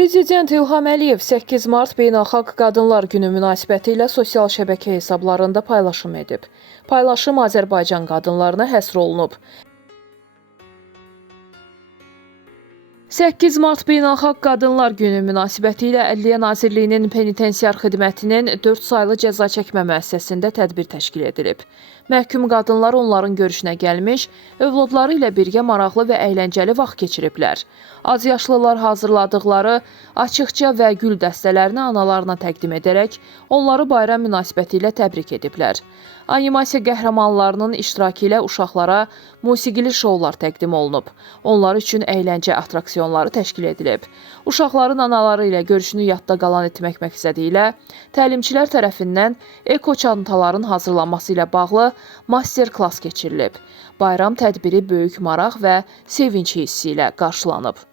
Prezident İlham Əliyev 8 mart Beynəlxalq Qadınlar Günü münasibətilə sosial şəbəkə hesablarında paylaşım edib. Paylaşım Azərbaycan qadınlarına həsr olunub. 8 mart Beynəlxalq Qadınlar Günü münasibətilə Ədliyyə Nazirliyinin Penitensiar Xidmətinin 4 saylı cəza çəkmə müəssisəsində tədbir təşkil edilib. Məhkum qadınlar onların görüşünə gəlmiş, övladları ilə birgə maraqlı və əyləncəli vaxt keçiriblər. Azyaşlılar hazırladıqları açıqça və gül dəstələrini analarına təqdim edərək, onları bayram münasibətilə təbrik ediblər. Animasiya qəhrəmanlarının iştirakı ilə uşaqlara musiqili şoular təqdim olunub. Onlar üçün əyləncə attraksiyonları təşkil edilib. Uşaqların anaları ilə görüşünü yadda qalan etmək məqsədi ilə təlimçilər tərəfindən eko çantaların hazırlanması ilə bağlı master-klass keçirilib. Bayram tədbiri böyük maraq və sevinç hissi ilə qarşılanıb.